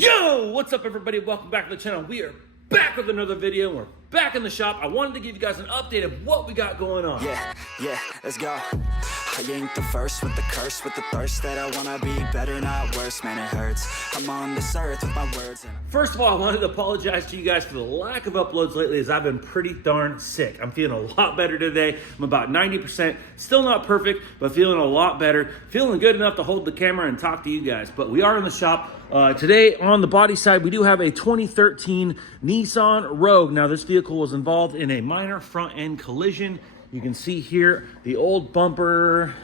Yo, what's up everybody? Welcome back to the channel. We are back with another video. We're back in the shop. I wanted to give you guys an update of what we got going on. Yeah, let's go. I ain't the first with the curse, with the thirst that I wanna be better, not worse. Man, it hurts. I'm on this earth with my words. First of all, I wanted to apologize to you guys for the lack of uploads lately, as I've been pretty darn sick. I'm feeling a lot better today. I'm about 90%. Still not perfect, but feeling a lot better. Feeling good enough to hold the camera and talk to you guys. But we are in the shop. Today on the body side, we do have a 2013 Nissan Rogue. Now this vehicle was involved in a minor front end collision. You can see here the old bumper.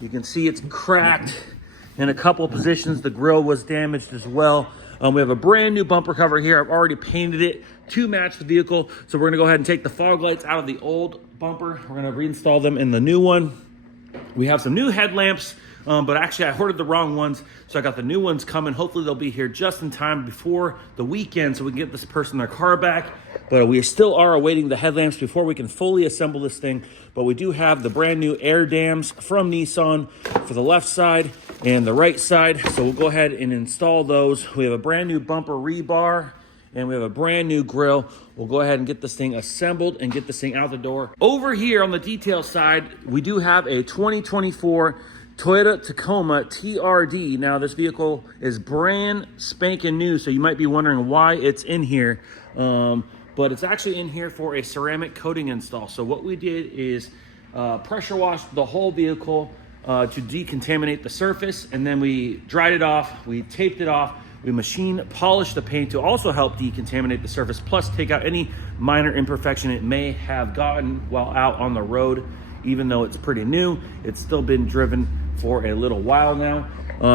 You can see it's cracked in a couple of positions. The grille was damaged as well. We have a brand new bumper cover here. I've already painted it to match the vehicle. So we're gonna go ahead and take the fog lights out of the old bumper. We're gonna reinstall them in the new one. We have some new headlamps, but actually I ordered the wrong ones. So I got the new ones coming. Hopefully they'll be here just in time before the weekend so we can get this person their car back. But we still are awaiting the headlamps before we can fully assemble this thing. But we do have the brand new air dams from Nissan for the left side and the right side. So we'll go ahead and install those. We have a brand new bumper rebar and we have a brand new grille. We'll go ahead and get this thing assembled and get this thing out the door. Over here on the detail side, we do have a 2024 Toyota Tacoma TRD. Now this vehicle is brand spanking new, so you might be wondering why it's in here. But it's actually in here for a ceramic coating install. So what we did is pressure washed the whole vehicle to decontaminate the surface, and then we dried it off, we taped it off, we machine polished the paint to also help decontaminate the surface, plus take out any minor imperfection it may have gotten while out on the road. Even though it's pretty new, it's still been driven for a little while now.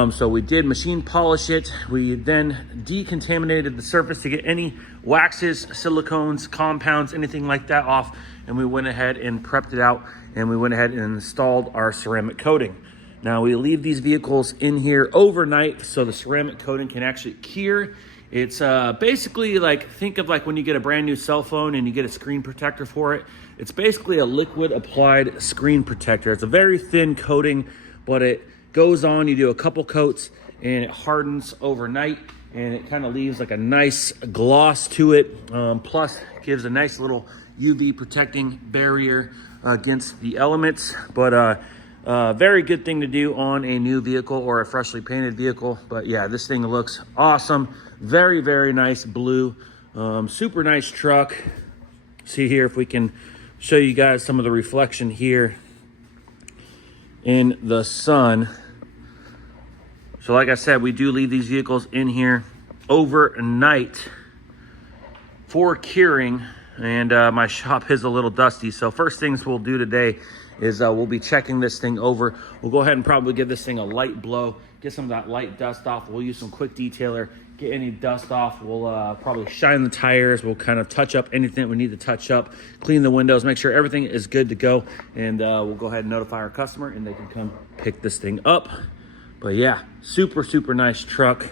So we did machine polish it. We then decontaminated the surface to get any waxes, silicones, compounds, anything like that off. And we went ahead and prepped it out, and we went ahead and installed our ceramic coating. Now we leave these vehicles in here overnight so the ceramic coating can actually cure. It's basically like, think of like when you get a brand new cell phone and you get a screen protector for it. It's basically a liquid applied screen protector. It's a very thin coating, but it goes on, you do a couple coats and it hardens overnight, and it kind of leaves like a nice gloss to it. Plus gives a nice little UV protecting barrier against the elements. But very good thing to do on a new vehicle or a freshly painted vehicle. But yeah, this thing looks awesome. Very, very nice blue. Super nice truck. See here if we can show you guys some of the reflection here in the sun. So like I said, we do leave these vehicles in here overnight for curing, and my shop is a little dusty. So first things we'll do today is we'll be checking this thing over. We'll go ahead and probably give this thing a light blow, get some of that light dust off. We'll use some quick detailer, get any dust off. We'll probably shine the tires. We'll kind of touch up anything we need to touch up, clean the windows, make sure everything is good to go. And we'll go ahead and notify our customer and they can come pick this thing up. But yeah, super, super nice truck.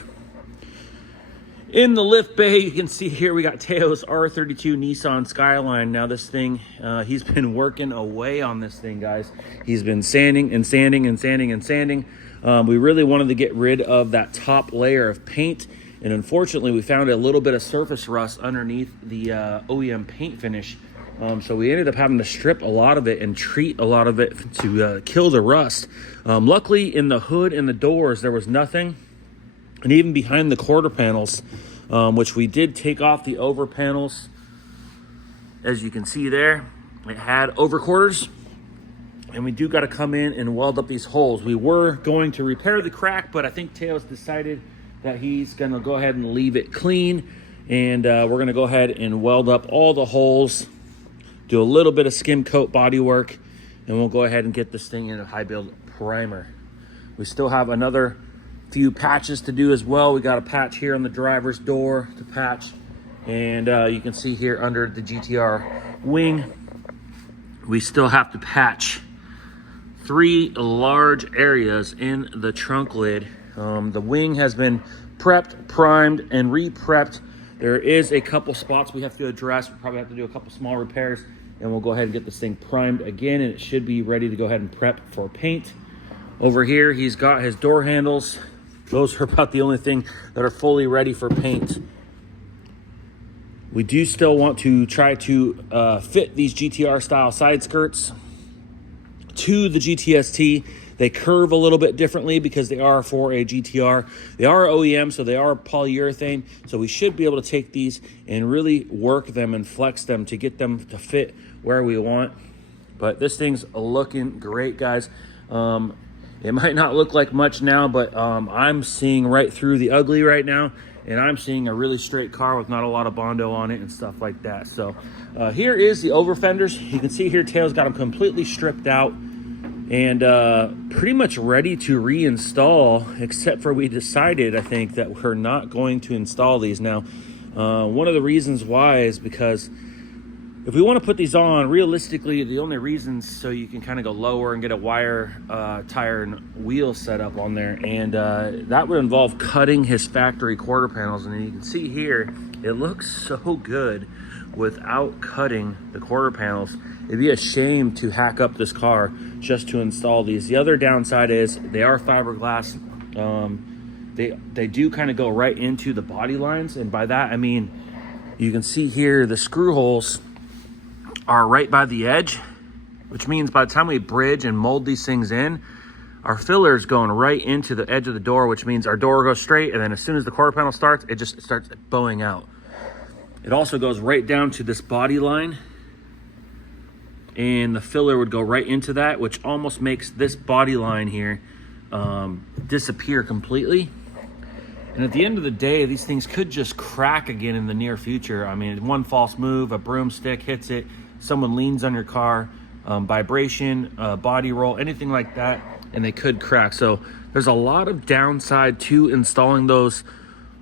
In the lift bay, you can see here we got Teo's R32 Nissan Skyline. Now this thing, he's been working away on this thing, guys. He's been sanding and sanding and sanding and sanding. We really wanted to get rid of that top layer of paint, and unfortunately we found a little bit of surface rust underneath the OEM paint finish. So we ended up having to strip a lot of it and treat a lot of it to kill the rust. Luckily in the hood and the doors there was nothing, and even behind the quarter panels, which we did take off the over panels. As you can see there, it had over quarters, and we do got to come in and weld up these holes. We were going to repair the crack, but I think Teo's decided that he's gonna go ahead and leave it clean, and we're gonna go ahead and weld up all the holes, do a little bit of skim coat body work, and we'll go ahead and get this thing in a high build primer. We still have another few patches to do as well. We got a patch here on the driver's door to patch, and you can see here under the GTR wing, we still have to patch 3 large areas in the trunk lid. The wing has been prepped, primed, and re-prepped. There is a couple spots we have to address. We probably have to do a couple small repairs, and we'll go ahead and get this thing primed again, and it should be ready to go ahead and prep for paint. Over here, he's got his door handles Those are about the only thing that are fully ready for paint. We do still want to try to fit these GTR style side skirts to the GTST. They curve a little bit differently because they are for a GTR. They are OEM, so they are polyurethane. So we should be able to take these and really work them and flex them to get them to fit where we want. But this thing's looking great, guys. It might not look like much now, but I'm seeing right through the ugly right now. And I'm seeing a really straight car with not a lot of Bondo on it and stuff like that. So here is the over fenders. You can see here Tail's got them completely stripped out and pretty much ready to reinstall, except for we decided, I think, that we're not going to install these. Now, one of the reasons why is because if we want to put these on, realistically, the only reasons so you can kind of go lower and get a wire tire and wheel set up on there, and that would involve cutting his factory quarter panels. And you can see here, it looks so good without cutting the quarter panels. It'd be a shame to hack up this car just to install these. The other downside is they are fiberglass. They do kind of go right into the body lines, and by that I mean you can see here the screw holes are right by the edge, which means by the time we bridge and mold these things in, our filler is going right into the edge of the door, which means our door goes straight, and then as soon as the quarter panel starts, it just starts bowing out. It also goes right down to this body line, and the filler would go right into that, which almost makes this body line here disappear completely. And at the end of the day, these things could just crack again in the near future. I mean, one false move, a broomstick hits it, someone leans on your car, vibration, body roll, anything like that, and they could crack. So there's a lot of downside to installing those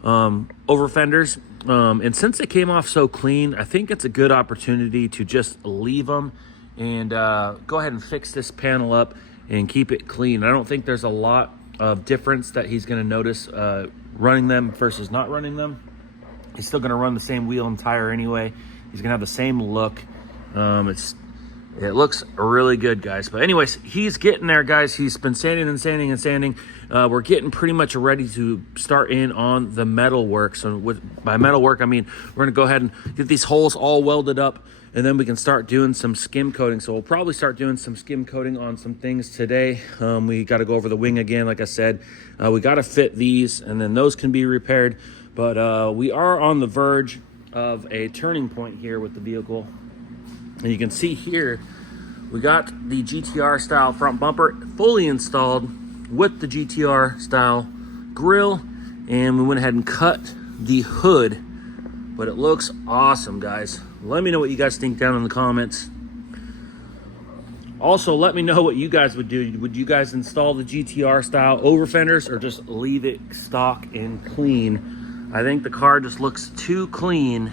over fenders. And since it came off so clean, I think it's a good opportunity to just leave them and go ahead and fix this panel up and keep it clean. I don't think there's a lot of difference that he's going to notice running them versus not running them. He's still going to run the same wheel and tire anyway. He's going to have the same look. It looks really good, guys. But anyways, he's getting there, guys. He's been sanding and sanding and sanding. We're getting pretty much ready to start in on the metal work. So by metal work, I mean we're going to go ahead and get these holes all welded up, and then we can start doing some skim coating. So we'll probably start doing some skim coating on some things today. We got to go over the wing again, like I said. We got to fit these, and then those can be repaired. But we are on the verge of a turning point here with the vehicle. And you can see here, we got the GTR style front bumper fully installed with the GTR style grille, and we went ahead and cut the hood, but it looks awesome, guys. Let me know what you guys think down in the comments. Also, let me know what you guys would do. Would you guys install the GTR style over fenders or just leave it stock and clean? I think the car just looks too clean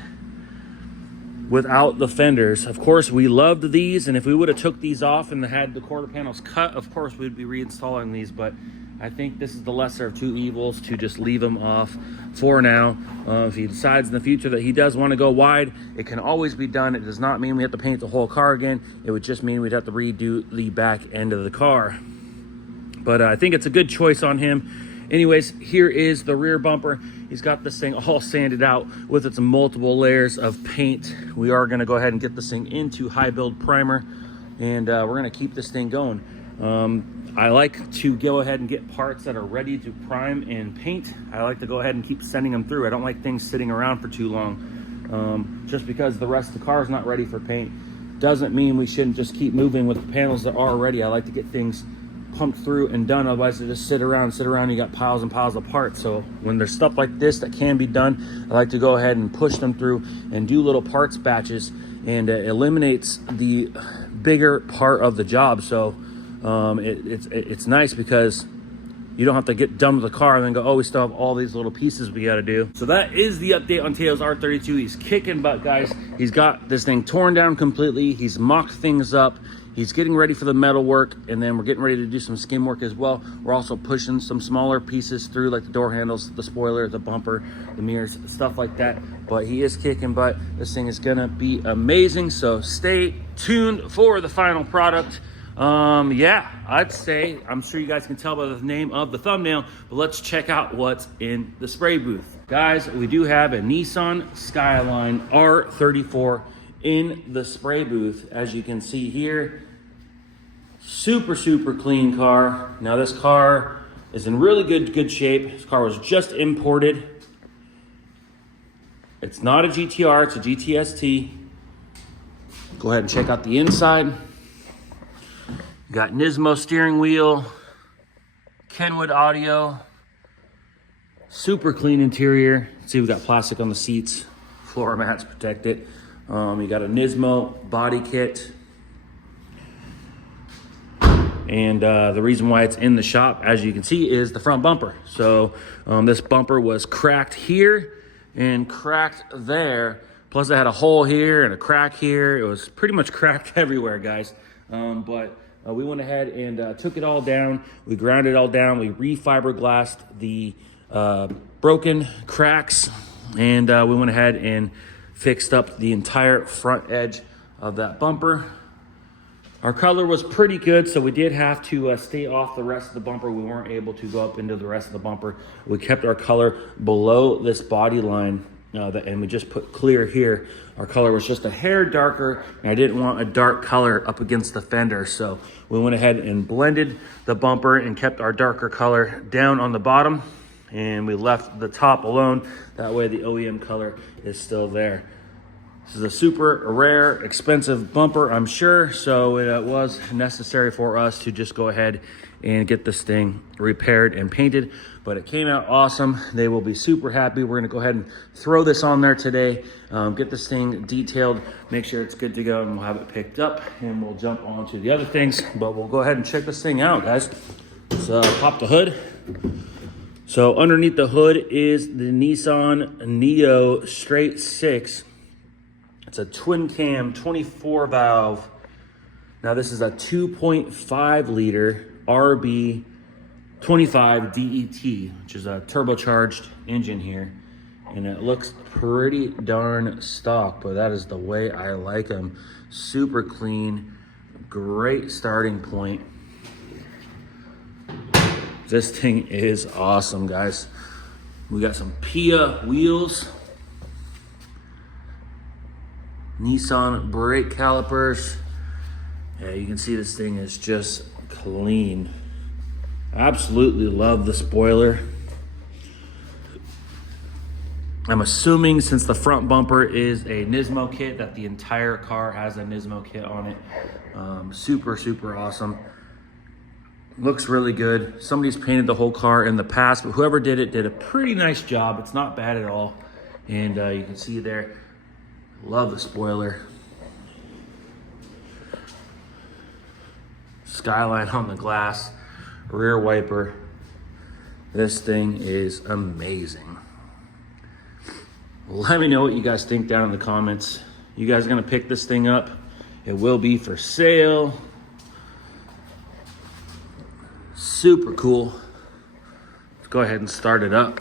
without the fenders. Of course, we loved these, and if we would have took these off and had the quarter panels cut, of course we'd be reinstalling these, but I think this is the lesser of two evils to just leave them off for now. If he decides in the future that he does want to go wide, it can always be done. It does not mean we have to paint the whole car again. It would just mean we'd have to redo the back end of the car. But I think it's a good choice on him. Anyways, here is the rear bumper. He's got this thing all sanded out with its multiple layers of paint. We are going to go ahead and get this thing into high build primer, and we're going to keep this thing going. I like to go ahead and get parts that are ready to prime and paint. I like to go ahead and keep sending them through. I don't like things sitting around for too long. Just because the rest of the car is not ready for paint doesn't mean we shouldn't just keep moving with the panels that are ready. I like to get things pumped through and done, otherwise they just sit around, you got piles and piles of parts. So when there's stuff like this that can be done, I like to go ahead and push them through and do little parts batches, and it eliminates the bigger part of the job. So it's nice because you don't have to get done with the car and then go, oh, we still have all these little pieces we got to do. So that is the update on Teo's R32. He's kicking butt, guys. He's got this thing torn down completely. He's mocked things up. He's getting ready for the metal work, and then we're getting ready to do some skim work as well. We're also pushing some smaller pieces through, like the door handles, the spoiler, the bumper, the mirrors, stuff like that. But he is kicking butt. This thing is gonna be amazing, so stay tuned for the final product. Yeah, I'd say, I'm sure you guys can tell by the name of the thumbnail, but let's check out what's in the spray booth. Guys, we do have a Nissan Skyline R34 in the spray booth. As you can see here, super clean car. Now this car is in really good shape. This car was just imported. It's not a GTR, it's a GTST. Go ahead and check out the inside. You got Nismo steering wheel, Kenwood audio, super clean interior. See, we got plastic on the seats, floor mats protect it. You got a Nismo body kit. And the reason why it's in the shop, as you can see, is the front bumper. So this bumper was cracked here and cracked there. Plus it had a hole here and a crack here. It was pretty much cracked everywhere, guys. We went ahead and took it all down. We ground it all down. We re-fiberglassed the broken cracks. And we went ahead and fixed up the entire front edge of that bumper. Our color was pretty good, so we did have to stay off the rest of the bumper. We weren't able to go up into the rest of the bumper. We kept our color below this body line, and we just put clear here. Our color was just a hair darker, and I didn't want a dark color up against the fender, so we went ahead and blended the bumper and kept our darker color down on the bottom, and we left the top alone. That way the OEM color is still there. This is a super rare, expensive bumper, I'm sure, so it was necessary for us to just go ahead and get this thing repaired and painted, but it came out awesome. They will be super happy. We're gonna go ahead and throw this on there today, get this thing detailed, make sure it's good to go, and we'll have it picked up, and we'll jump on to the other things, but we'll go ahead and check this thing out, guys. Let's pop the hood. So underneath the hood is the Nissan Neo Straight 6. It's a twin cam, 24 valve. Now this is a 2.5 liter RB 25 DET, which is a turbocharged engine here. And it looks pretty darn stock, but that is the way I like them. Super clean, great starting point. This thing is awesome, guys. We got some Pia wheels. Nissan brake calipers. Yeah, you can see this thing is just clean. Absolutely love the spoiler. I'm assuming since the front bumper is a Nismo kit that the entire car has a Nismo kit on it. Super awesome. Looks really good. Somebody's painted the whole car in the past, but whoever did it did a pretty nice job. It's not bad at all. And you can see there, love the spoiler. Skyline on the glass, rear wiper. This thing is amazing. Let me know what you guys think down in the comments. You guys are gonna pick this thing up. It will be for sale. Super cool. Let's go ahead and start it up.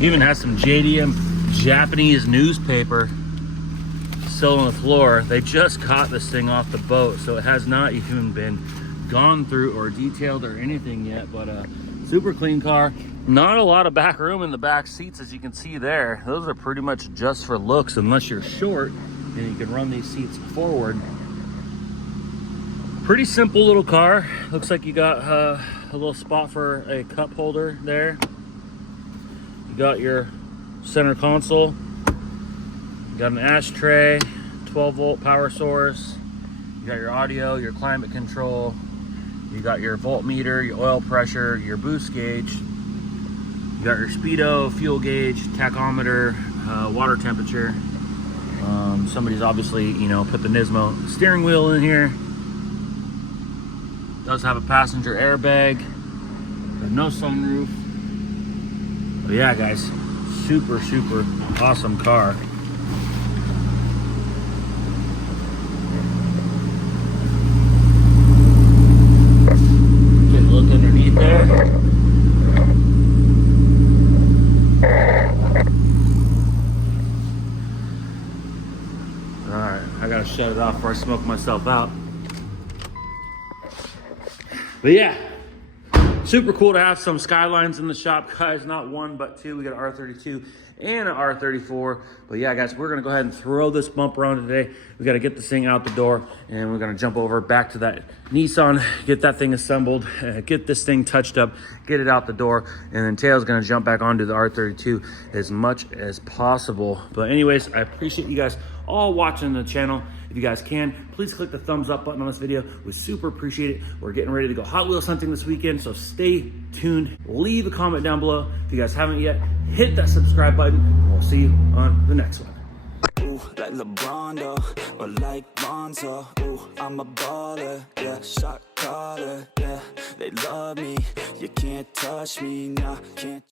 Even has some JDM Japanese newspaper still on the floor. They just caught this thing off the boat, so it has not even been gone through or detailed or anything yet, but a super clean car. Not a lot of back room in the back seats, as you can see there. Those are pretty much just for looks, unless you're short and you can run these seats forward. Pretty simple little car. Looks like you got a little spot for a cup holder there. You got your center console, you got an ashtray, 12 volt power source, you got your audio, your climate control, you got your voltmeter, your oil pressure, your boost gauge, you got your speedo, fuel gauge, tachometer, water temperature. Somebody's obviously, you know, put the Nismo steering wheel in here. Does have a passenger airbag, but no sunroof. But yeah, guys, super awesome car. Get a look underneath there. Alright, I gotta shut it off before I smoke myself out. But yeah, super cool to have some Skylines in the shop, guys. Not one, but two. We got an R32 and an R34. But yeah, guys, we're gonna go ahead and throw this bumper on today. We gotta get this thing out the door, and we're gonna jump over back to that Nissan, get that thing assembled, get this thing touched up, get it out the door, and then Taylor's gonna jump back onto the R32 as much as possible. But anyways, I appreciate you guys all watching the channel. If you guys can, please click the thumbs up button on this video. We super appreciate it. We're getting ready to go Hot Wheels hunting this weekend, so stay tuned. Leave a comment down below. If you guys haven't yet, hit that subscribe button, and we'll see you on the next one. Ooh, like LeBron, or like Bonzo. Ooh, I'm a baller, yeah, shot caller, yeah. They love me, you can't touch me, nah, can't.